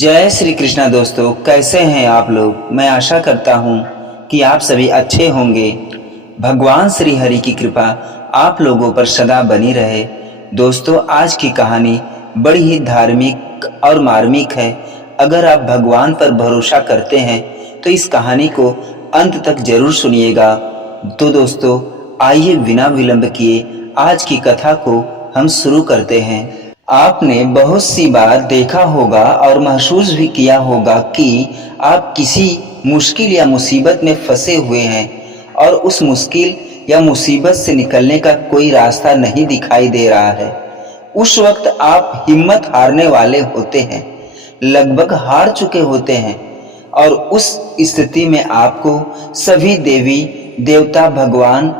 जय श्री कृष्णा दोस्तों, कैसे हैं आप लोग। मैं आशा करता हूं कि आप सभी अच्छे होंगे। भगवान श्री हरि की कृपा आप लोगों पर सदा बनी रहे। दोस्तों, आज की कहानी बड़ी ही धार्मिक और मार्मिक है। अगर आप भगवान पर भरोसा करते हैं तो इस कहानी को अंत तक जरूर सुनिएगा। तो दोस्तों, आइए बिना विलंब किए आज की कथा को हम शुरू करते हैं। आपने बहुत सी बार देखा होगा और महसूस भी किया होगा कि आप किसी मुश्किल या मुसीबत में फंसे हुए हैं और उस मुश्किल या मुसीबत से निकलने का कोई रास्ता नहीं दिखाई दे रहा है। उस वक्त आप हिम्मत हारने वाले होते हैं, लगभग हार चुके होते हैं और उस स्थिति में आपको सभी देवी देवता भगवान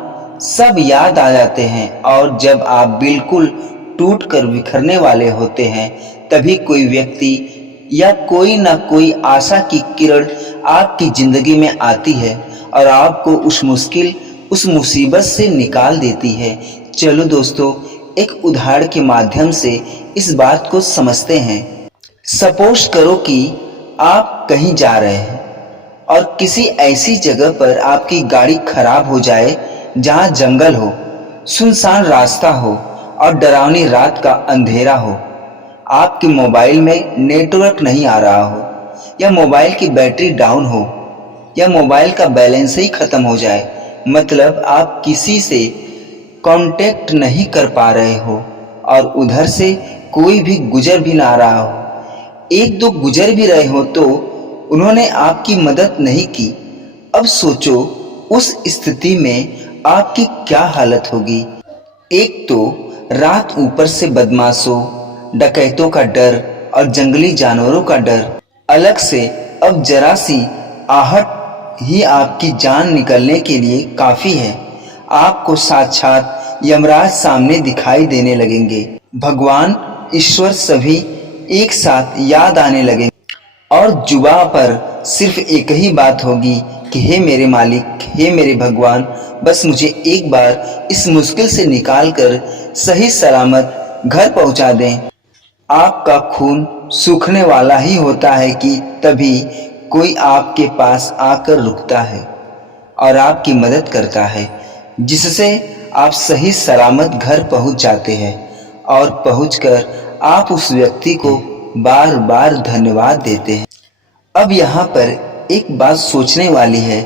सब याद आ जाते हैं। और जब आप बिल्कुल टूट कर बिखरने वाले होते हैं तभी कोई व्यक्ति या कोई ना कोई आशा की किरण आपकी जिंदगी में आती है और आपको उस मुश्किल उस मुसीबत से निकाल देती है। चलो दोस्तों, एक उदाहरण के माध्यम से इस बात को समझते हैं। सपोज करो कि आप कहीं जा रहे हैं और किसी ऐसी जगह पर आपकी गाड़ी खराब हो जाए जहां जंगल हो, सुनसान रास्ता हो और डरावनी रात का अंधेरा हो। आपके मोबाइल में नेटवर्क नहीं आ रहा हो, या मोबाइल की बैटरी डाउन हो, या मोबाइल का बैलेंस ही खत्म हो जाए। मतलब आप किसी से कांटेक्ट नहीं कर पा रहे हो और उधर से कोई भी गुजर भी ना रहा हो। एक दो गुजर भी रहे हो तो उन्होंने आपकी मदद नहीं की। अब सोचो उस स्थिति में आपकी क्या हालत होगी। एक तो रात ऊपर से बदमाशों, डकैतों का डर और जंगली जानवरों का डर, अलग से अब जरा सी आहट ही आपकी जान निकलने के लिए काफी है। आपको साक्षात यमराज सामने दिखाई देने लगेंगे। भगवान ईश्वर सभी एक साथ याद आने लगेंगे और जुबान पर सिर्फ एक ही बात होगी कि हे मेरे मालिक, हे मेरे भगवान, बस मुझे एक बार इस मुश्किल से निकाल कर सही सलामत घर पहुंचा दें। आपका खून सूखने वाला ही होता है कि तभी कोई आपके पास आकर रुकता है और आपकी मदद करता है, जिससे आप सही सलामत घर पहुंच जाते हैं। और पहुंचकर आप उस व्यक्ति को बार बार धन्यवाद देते हैं। अब यहाँ पर एक बात सोचने वाली है,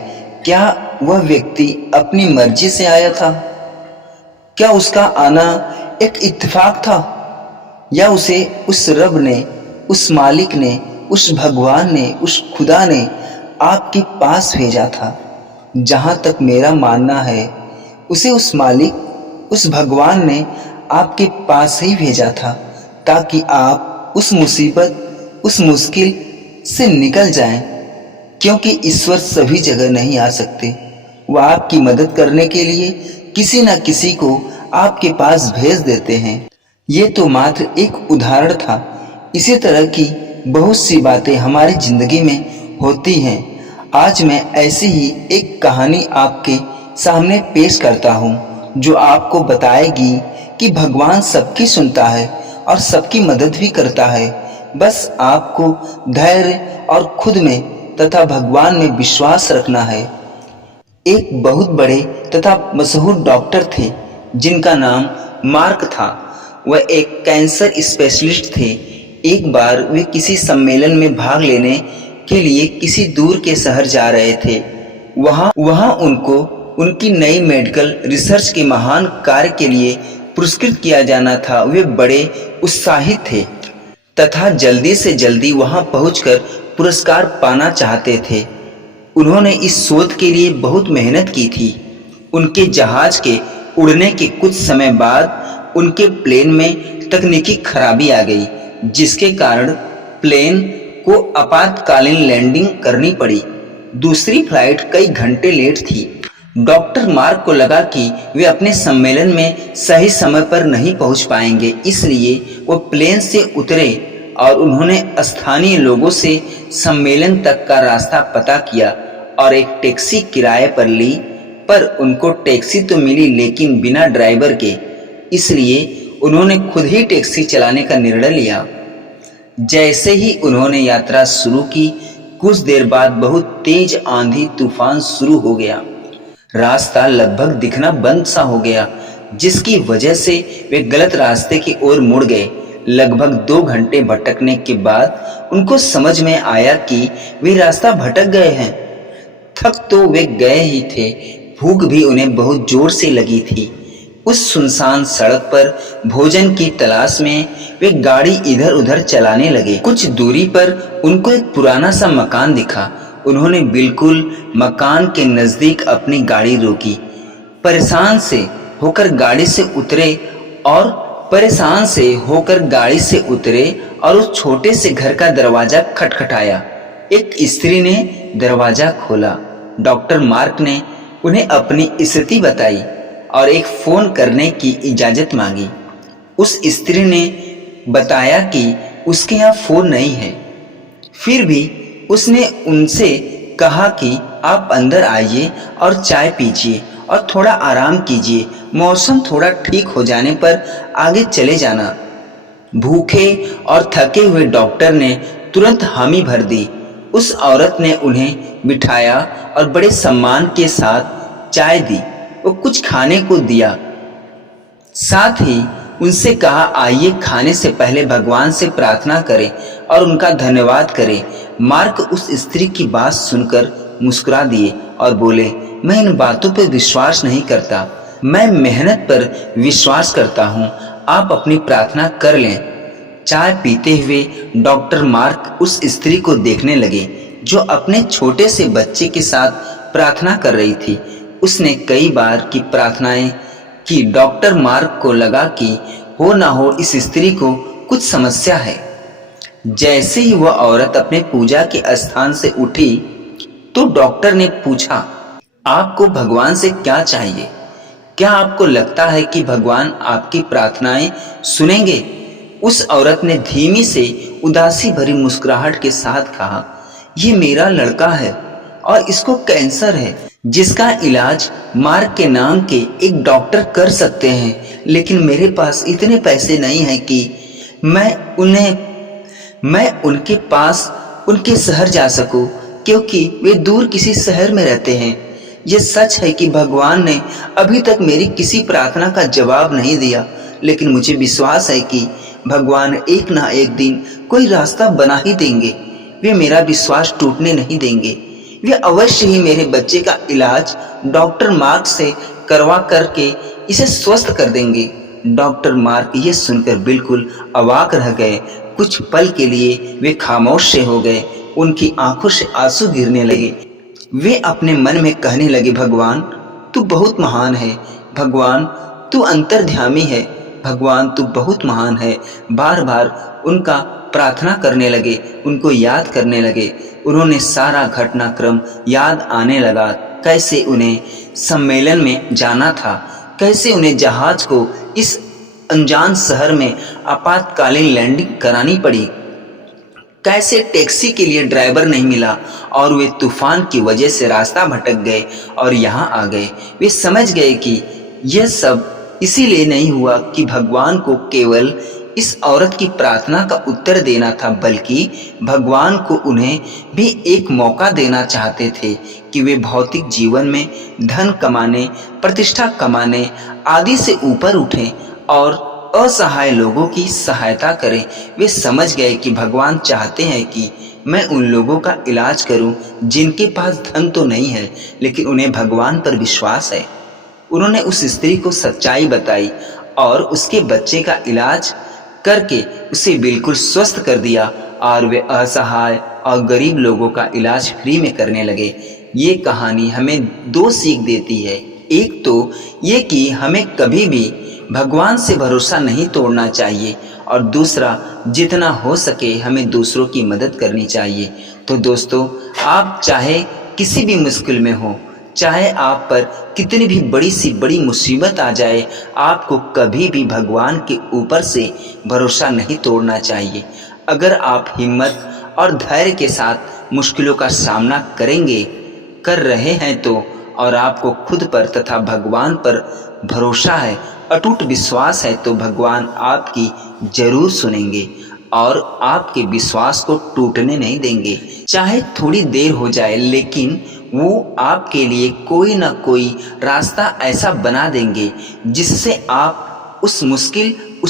क्या वह व्यक्ति अपनी मर्जी से आया था? क्या उसका आना एक इत्तेफाक था, या उसे उस रब ने, उस मालिक ने, उस भगवान ने, उस खुदा ने आपके पास भेजा था? जहाँ तक मेरा मानना है, उसे उस मालिक, उस भगवान ने आपके पास ही भेजा था ताकि आप उस मुसीबत, उस मुश्किल से निकल जाएं। क्योंकि ईश्वर सभी जगह नहीं आ सकते। वह आपकी मदद करने के लिए किसी न किसी को आपके पास भेज देते हैं। ये तो मात्र एक उदाहरण था। इसी तरह की बहुत सी बातें हमारी जिंदगी में होती हैं। आज मैं ऐसी ही एक कहानी आपके सामने पेश करता हूँ जो आपको बताएगी कि भगवान सबकी सुनता है और सबकी मदद भी करता है। बस आपको धैर्य और खुद में तथा भगवान में विश्वास रखना है। एक बहुत बड़े तथा मशहूर डॉक्टर थे जिनका नाम मार्क था। वह एक कैंसर स्पेशलिस्ट थे। एक बार वे किसी सम्मेलन में भाग लेने के लिए किसी दूर के शहर जा रहे थे। वहां उनको उनकी नई मेडिकल रिसर्च के महान कार्य के लिए पुरस्कृत किया जाना था। वे बड़े उत्साहित थे तथा जल्दी से जल्दी वहां पहुंचकर पुरस्कार पाना चाहते थे। उन्होंने इस शोध के लिए बहुत मेहनत की थी। उनके जहाज के उड़ने के कुछ समय बाद उनके प्लेन में तकनीकी खराबी आ गई, जिसके कारण प्लेन को आपातकालीन लैंडिंग करनी पड़ी। दूसरी फ्लाइट कई घंटे लेट थी। डॉक्टर मार्क को लगा कि वे अपने सम्मेलन में सही समय पर नहीं पहुंच पाएंगे, इसलिए वो प्लेन से उतरे और उन्होंने स्थानीय लोगों से सम्मेलन तक का रास्ता पता किया और एक टैक्सी किराए पर ली। पर उनको टैक्सी तो मिली लेकिन बिना ड्राइवर के, इसलिए उन्होंने खुद ही टैक्सी चलाने का निर्णय लिया। जैसे ही उन्होंने यात्रा शुरू की, कुछ देर बाद बहुत तेज आंधी तूफान शुरू हो गया। रास्ता लगभग दिखना बंद सा हो गया, जिसकी वजह से वे गलत रास्ते की ओर मुड़ गए। लगभग 2 घंटे भटकने के बाद उनको समझ में आया कि वे रास्ता भटक गए हैं। थक तो वे गए ही थे, भूख भी उन्हें बहुत जोर से लगी थी। उस सुनसान सड़क पर भोजन की तलाश में वे गाड़ी इधर उधर चलाने लगे। कुछ दूरी पर उनको एक पुराना सा मकान दिखा। उन्होंने बिल्कुल मकान के नजदीक अपनी गाड़ी रोकी। परेशान से होकर गाड़ी से उतरे और उस छोटे से घर का दरवाजा खटखटाया। एक स्त्री ने दरवाजा खोला। डॉक्टर मार्क ने उन्हें अपनी स्थिति बताई और एक फोन करने की इजाजत मांगी। उस स्त्री ने बताया कि उसके यहाँ फोन नहीं है। फिर भी उसने उनसे कहा कि आप अंदर आइए और चाय पीजिए और थोड़ा आराम कीजिए। मौसम थोड़ा ठीक हो जाने पर आगे चले जाना। भूखे और थके हुए डॉक्टर ने तुरंत हामी भर दी। उस औरत ने उन्हें बिठाया और बड़े सम्मान के साथ चाय दी। वो कुछ खाने को दिया, साथ ही उनसे कहा, आइए खाने से पहले भगवान से प्रार्थना करें और उनका धन्यवाद करें। मार्क उस स्त्री की बात सुनकर मुस्कुरा दिए और बोले, मैं इन बातों पर विश्वास नहीं करता, मैं मेहनत पर विश्वास करता हूँ। आप अपनी प्रार्थना कर लें। चाय पीते हुए डॉक्टर मार्क उस स्त्री को देखने लगे जो अपने छोटे से बच्चे के साथ प्रार्थना कर रही थी। उसने कई बार की प्रार्थनाएं की। डॉक्टर मार्क को लगा कि हो ना हो इस स्त्री को कुछ समस्या है। जैसे ही वह औरत अपने पूजा के स्थान से उठी तो डॉक्टर ने पूछा, आपको भगवान से क्या चाहिए? क्या आपको लगता है कि भगवान आपकी प्रार्थनाएं सुनेंगे? उस औरत ने धीमी से उदासी भरी मुस्कुराहट के साथ कहा, ये मेरा लड़का है और इसको कैंसर है, जिसका इलाज मार्क के नाम के एक डॉक्टर कर सकते हैं, लेकिन मेरे पास इतने पैसे नहीं हैं कि मैं उनके पास उनके शहर जा सकूं, क्योंकि वे दूर किसी शहर में रहते हैं। यह सच है कि भगवान ने अभी तक मेरी किसी प्रार्थना का जवाब नहीं दिया, लेकिन मुझे विश्वास है कि भगवान एक ना एक दिन कोई रास्ता बना ही देंगे। वे मेरा विश्वास टूटने नहीं देंगे। वे अवश्य ही मेरे बच्चे का इलाज डॉक्टर मार्क से करवा करके इसे स्वस्थ कर देंगे। डॉक्टर मार्क ये सुनकर बिल्कुल अवाक रह गए। कुछ पल के लिए वे खामोश से हो गए। उनकी आंखों से आंसू गिरने लगे। वे अपने मन में कहने लगे, भगवान तू बहुत महान है, भगवान तू अंतर्ध्यामी है, भगवान तू बहुत महान है। बार बार उनका प्रार्थना करने लगे, उनको याद करने लगे। उन्होंने सारा घटनाक्रम याद आने लगा। कैसे उन्हें सम्मेलन में जाना था, कैसे उन्हें जहाज को इस अनजान शहर में आपातकालीन लैंडिंग करानी पड़ी, कैसे टैक्सी के लिए ड्राइवर नहीं मिला और वे तूफान की वजह से रास्ता भटक गए और यहाँ आ गए। वे समझ गए कि यह सब इसीलिए नहीं हुआ कि भगवान को केवल इस औरत की प्रार्थना का उत्तर देना था, बल्कि भगवान को उन्हें भी एक मौका देना चाहते थे कि वे भौतिक जीवन में धन कमाने, प्रतिष्ठा कमाने आदि से ऊपर उठें और असहाय लोगों की सहायता करें। वे समझ गए कि भगवान चाहते हैं कि मैं उन लोगों का इलाज करूं जिनके पास धन तो नहीं है, लेकिन उन्हें भगवान पर विश्वास है। उन्होंने उस स्त्री को सच्चाई बताई और उसके बच्चे का इलाज करके उसे बिल्कुल स्वस्थ कर दिया और वे असहाय और गरीब लोगों का इलाज फ्री में करने लगे। ये कहानी हमें 2 सीख देती है। एक तो ये कि हमें कभी भी भगवान से भरोसा नहीं तोड़ना चाहिए, और दूसरा जितना हो सके हमें दूसरों की मदद करनी चाहिए। तो दोस्तों, आप चाहे किसी भी मुश्किल में हो, चाहे आप पर कितनी भी बड़ी सी बड़ी मुसीबत आ जाए, आपको कभी भी भगवान के ऊपर से भरोसा नहीं तोड़ना चाहिए। अगर आप हिम्मत और धैर्य के साथ मुश्किलों का सामना कर रहे हैं तो, और आपको खुद पर तथा भगवान पर भरोसा है, अटूट विश्वास है, तो भगवान आपकी जरूर सुनेंगे और आपके विश्वास को टूटने नहीं देंगे। चाहे थोड़ी देर हो जाए, लेकिन वो आपके लिए कोई ना कोई रास्ता ऐसा बना देंगे जिससे आप उस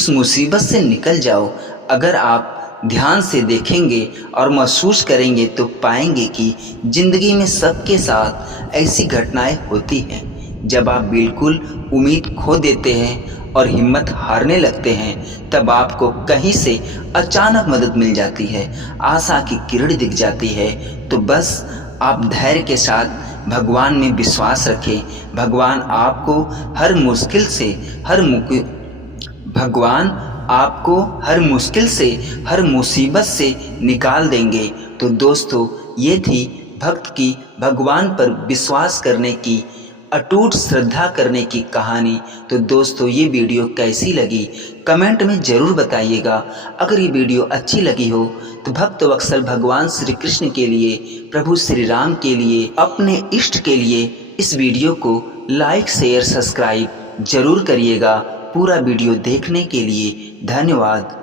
मुसीबत से निकल जाओ। अगर आप ध्यान से देखेंगे और महसूस करेंगे तो पाएंगे कि जिंदगी में सबके साथ ऐसी घटनाएं होती हैं। जब आप बिल्कुल उम्मीद खो देते हैं और हिम्मत हारने लगते हैं, तब आपको कहीं से अचानक मदद मिल जाती है, आशा की किरण दिख जाती है। तो बस आप धैर्य के साथ भगवान में विश्वास रखें। भगवान आपको हर मुश्किल से, हर मुसीबत से निकाल देंगे। तो दोस्तों, ये थी भक्त की भगवान पर विश्वास करने की, अटूट श्रद्धा करने की कहानी। तो दोस्तों, ये वीडियो कैसी लगी कमेंट में ज़रूर बताइएगा। अगर ये वीडियो अच्छी लगी हो तो भक्त वत्सल भगवान श्री कृष्ण के लिए, प्रभु श्री राम के लिए, अपने इष्ट के लिए इस वीडियो को लाइक शेयर सब्सक्राइब जरूर करिएगा। पूरा वीडियो देखने के लिए धन्यवाद।